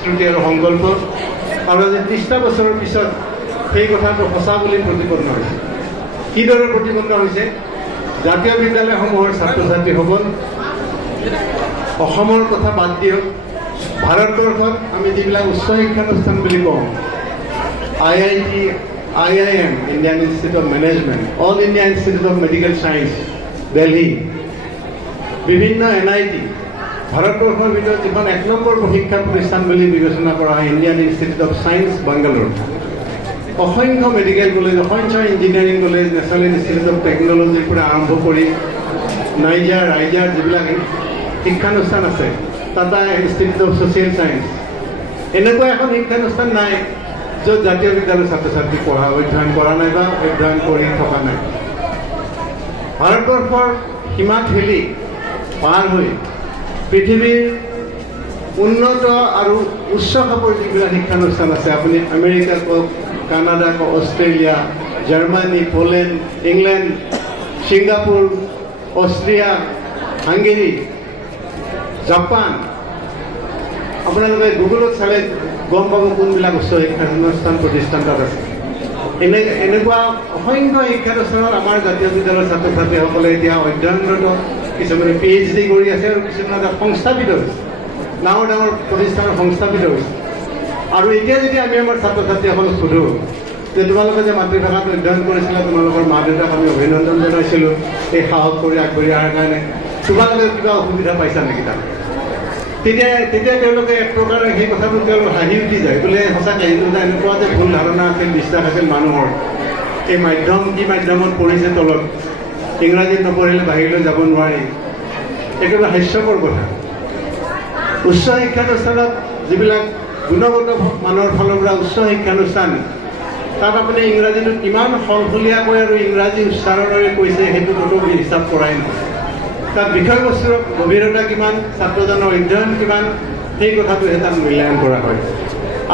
প্ৰতিশ্ৰুতি আৰু সংকল্প আৰু আজি 30টা বছৰৰ পিছত সেই কথাটো সঁচা বুলি প্ৰতিপন্ন হৈছে। কিদৰে প্ৰতিপন্ন হৈছে? জাতীয় বিদ্যালয়সমূহৰ ছাত্ৰ ছাত্ৰীসকল অসমৰ কথা বাদ দিয়ক, ভাৰতবৰ্ষত আমি যিবিলাক উচ্চ শিক্ষানুষ্ঠান বুলি কওঁ, IIT, IIM, Indian institute of management, all India institute of medical science, Delhi, বিভিন্ন NIT, ভাৰতবৰ্ষৰ ভিতৰত যিখন 1 নম্বৰ শিক্ষা প্ৰতিষ্ঠান বুলি বিবেচনা কৰা হয় Indian institute of science, Bangalore, অসংখ্য মেডিকেল কলেজ, অসংখ্য engineering college, national institute of টেকন'লজিৰ পৰা আৰম্ভ কৰি ৰাইজাৰ যিবিলাক শিক্ষানুষ্ঠান আছে, Tata institute of social science, এনেকুৱা এখন শিক্ষানুষ্ঠান নাই য'ত জাতীয় বিদ্যালয়ৰ ছাত্ৰ ছাত্ৰী অধ্যয়ন কৰা নাই বা অধ্যয়ন কৰি থকা নাই। ভাৰতবৰ্ষৰ সীমা ঠেলি পাৰ হৈ পৃথিৱীৰ উন্নত আৰু উচ্চ খাপৰ যিবিলাক শিক্ষানুষ্ঠান আছে, আপুনি আমেৰিকা কওক, কানাডা কওক, Australia, Germany, Poland, England, Singapore, Austria, Hungary, Japan, আপোনালোকে গুগলত চালে গম পাব কোনবিলাক উচ্চ শিক্ষানুষ্ঠান প্ৰতিষ্ঠান তাত আছে। এনেকুৱা অসংখ্য শিক্ষানুষ্ঠানত আমাৰ জাতীয় বিদ্যালয়ৰ ছাত্ৰ ছাত্ৰীসকলে এতিয়া অধ্যয়নৰত, কিছুমানে PhD কৰি আছে আৰু কিছুমানে সংস্থাপিত হৈছে, ডাঙৰ ডাঙৰ প্ৰতিষ্ঠানত সংস্থাপিত হৈছে। আৰু এতিয়া যদি আমি আমাৰ ছাত্ৰ ছাত্ৰীসকলক সোধোঁ যে তোমালোকে যে মাতৃভাষাত অধ্যয়ন কৰিছিলা, তোমালোকৰ মা দেউতাক আমি অভিনন্দন জনাইছিলোঁ এই সাহস কৰি আগবাঢ়ি অহাৰ কাৰণে, তোমালোকে কিবা অসুবিধা পাইছা নেকি তাত? তেতিয়া তেওঁলোকে এক প্ৰকাৰে সেই কথাটো তেওঁলোক হাঁহি উঠি যায়, বোলে সঁচাকৈ এনেকুৱা যে ভুল ধাৰণা আছিল, বিশ্বাস আছিল মানুহৰ, এই মাধ্যমত পঢ়িছে তলত, ইংৰাজীত নপঢ়িলে বাহিৰলৈ যাব নোৱাৰি, একেবাৰে হাস্যকৰ কথা। উচ্চ শিক্ষানুষ্ঠানত যিবিলাক গুণগত মানৰ ফালৰ পৰা উচ্চ শিক্ষানুষ্ঠান, তাত আপুনি ইংৰাজীটো কিমান সলসলীয়াকৈ আৰু ইংৰাজী উচ্চাৰণেৰে কৈছে সেইটো ক'তো হিচাপ কৰাই নহয়। তাত বিষয়বস্তুৰ গভীৰতা কিমান, ছাত্ৰজনৰ অধ্যয়ন কিমান, সেই কথাটোহে তাত মূল্যায়ন কৰা হয়।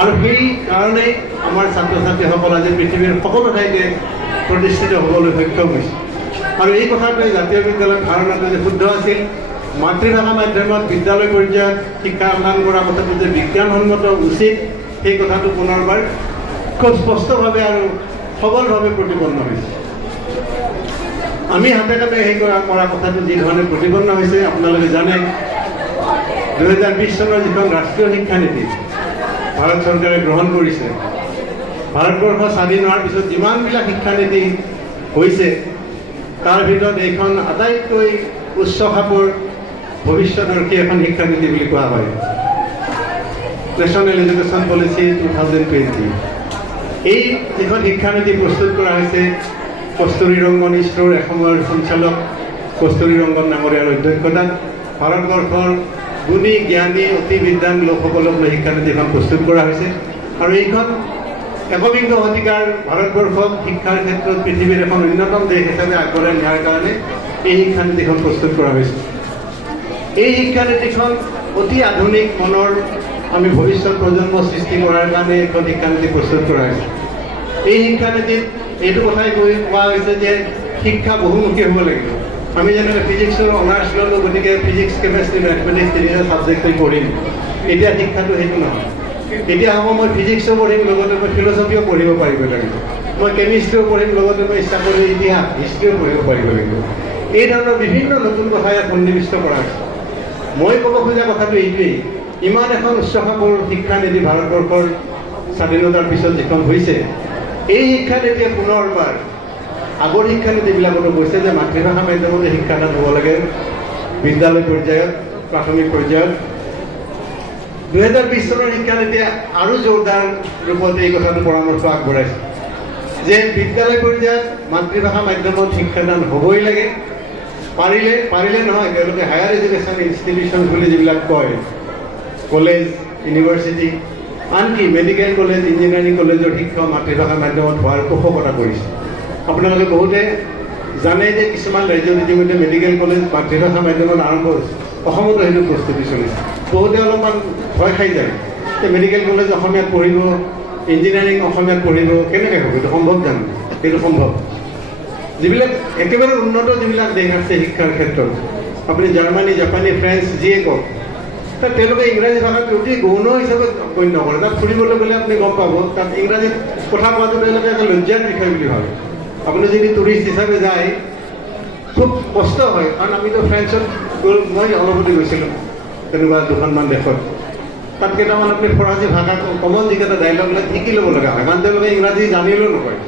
আৰু সেই কাৰণেই আমাৰ ছাত্ৰ ছাত্ৰীসকল আজি পৃথিৱীৰ সকলো ঠাইতে প্ৰতিষ্ঠিত হ'বলৈ সক্ষম হৈছে। আৰু এই কথাটোৱে জাতীয় বিদ্যালয়ৰ ধাৰণাটো যে শুদ্ধ আছিল, মাতৃভাষা মাধ্যমত বিদ্যালয় পৰ্যায়ত শিক্ষা প্ৰদান কৰা কথাটো যে বিজ্ঞানসন্মত উচিত, সেই কথাটো পুনৰবাৰ খুব স্পষ্টভাৱে আৰু সবলভাৱে প্ৰতিপন্ন হৈছে। আমি হাতে হাতে সেই কৰা কথাটো যি ধৰণে প্ৰতিপন্ন হৈছে, আপোনালোকে জানে 2020 চনৰ যিখন ৰাষ্ট্ৰীয় শিক্ষানীতি ভাৰত চৰকাৰে গ্ৰহণ কৰিছে, ভাৰতবৰ্ষ স্বাধীন হোৱাৰ পিছত যিমানবিলাক শিক্ষানীতি হৈছে তাৰ ভিতৰত এইখন আটাইতকৈ উচ্চ খাপৰ ভৱিষ্যদৰ্শী এখন শিক্ষানীতি বুলি কোৱা হয়, নেশ্যনেল এডুকেশ্যন পলিচি 2020। এই যিখন শিক্ষানীতি প্ৰস্তুত কৰা হৈছে কস্তুৰী ৰংগন ইছৰোৰ এসময়ৰ সঞ্চালক কস্তুৰী ৰংগন ডাঙৰীয়াৰ অধ্যক্ষতাত ভাৰতবৰ্ষৰ গুণী জ্ঞানী অতি বিদ্বান লোকসকলক লৈ শিক্ষানীতিখন প্ৰস্তুত কৰা হৈছে। আৰু এইখন একবিংশ শতিকাৰ ভাৰতবৰ্ষক শিক্ষাৰ ক্ষেত্ৰত পৃথিৱীৰ এখন অন্যতম দেশ হিচাপে আগবঢ়াই নিয়াৰ কাৰণে এই শিক্ষানীতিখন প্ৰস্তুত কৰা হৈছে। এই শিক্ষানীতিখন অতি আধুনিক মনৰ আমি ভৱিষ্যত প্ৰজন্ম সৃষ্টি কৰাৰ কাৰণে এখন শিক্ষানীতি প্ৰস্তুত কৰা হৈছে। এই শিক্ষানীতিত এইটো কথাই কোৱা হৈছে যে শিক্ষা বহুমুখী হ'ব লাগিব। আমি যেনেকৈ ফিজিক্সৰ অনাৰ্ছ ল'লোঁ, গতিকে ফিজিক্স, কেমেষ্ট্ৰি, মেথমেটিক্স তিনিটা ছাবজেক্টই পঢ়িম, এতিয়া শিক্ষাটো সেইটো নহয়। এতিয়া হ'ব মই ফিজিক্সো পঢ়িম, লগতে মই ফিলচফিও পঢ়িব পাৰিব লাগিব, মই কেমিষ্ট্ৰিও পঢ়িম, লগতে মই ইচ্ছা কৰিলে ইতিহাস, হিষ্ট্ৰীও পঢ়িব পাৰিব লাগিব। এই ধৰণৰ বিভিন্ন নতুন কথা ইয়াত সন্নিৱিষ্ট কৰা হৈছে। মই ক'ব খোজা কথাটো এইটোৱেই, ইমান এখন উচ্চ খাপৰ শিক্ষানীতি ভাৰতবৰ্ষৰ স্বাধীনতাৰ পিছত যিখন হৈছে, এই শিক্ষানীতিয়ে পুনৰবাৰ আগৰ শিক্ষানীতিবিলাকতো কৈছে যে মাতৃভাষা মাধ্যমতে শিক্ষাদান হ'ব লাগে বিদ্যালয় পৰ্যায়ত, প্ৰাথমিক পৰ্যায়ত। 2020 চনৰ শিক্ষানীতিয়ে আৰু জোৰদাৰ ৰূপত এই কথাটো পৰামৰ্শ আগবঢ়াইছে যে বিদ্যালয় পৰ্যায়ত মাতৃভাষা মাধ্যমত শিক্ষাদান হ'বই লাগে। পাৰিলে নহয়, তেওঁলোকে হায়াৰ এডুকেশ্যন ইনষ্টিটিউশ্যন বুলি যিবিলাক কয়, কলেজ, ইউনিভাৰ্চিটি, আনকি মেডিকেল কলেজ, ইঞ্জিনিয়াৰিং কলেজৰ শিক্ষা মাতৃভাষা মাধ্যমত হোৱাৰ পোষকতা কৰিছে। আপোনালোকে বহুতে জানে যে কিছুমান ৰাজ্যত ইতিমধ্যে মেডিকেল কলেজ মাতৃভাষা মাধ্যমত আৰম্ভ হৈছে, অসমতো সেইটো প্ৰস্তুতি চলিছে। বহুতে অলপমান ভয় খাই যায় যে মেডিকেল কলেজ অসমীয়াত পঢ়িব, ইঞ্জিনিয়াৰিং অসমীয়াত পঢ়িব, কেনেকৈ হ'ব? এইটো সম্ভৱ জানো? সেইটো সম্ভৱ। যিবিলাক একেবাৰে উন্নত যিবিলাক দেশ আছে শিক্ষাৰ ক্ষেত্ৰত, আপুনি জাৰ্মানী, জাপানী, ফ্ৰেন্স যিয়ে কওক, তাত তেওঁলোকে ইংৰাজী ভাষাটো অতি গৌণ হিচাপে গণ্য কৰে। তাত ফুৰিবলৈ গ'লে আপুনি গম পাব তাত ইংৰাজীত কথা কোৱাটো তেওঁলোকে এটা লজ্জাৰ বিষয় বুলি ভাবে। আপুনি যদি টুৰিষ্ট হিচাপে যায় খুব কষ্ট হয়, কাৰণ আমিতো ফ্ৰেন্সত মই অলপতে গৈছিলোঁ তেনেকুৱা দুখনমান দেশত। তাত কেইটামান আপুনি ফৰাচী ভাষা কমন যিকেইটা ডাইলগবিলাক শিকি ল'ব লগা হয়, কাৰণ তেওঁলোকে ইংৰাজী জানিলেও নকয়।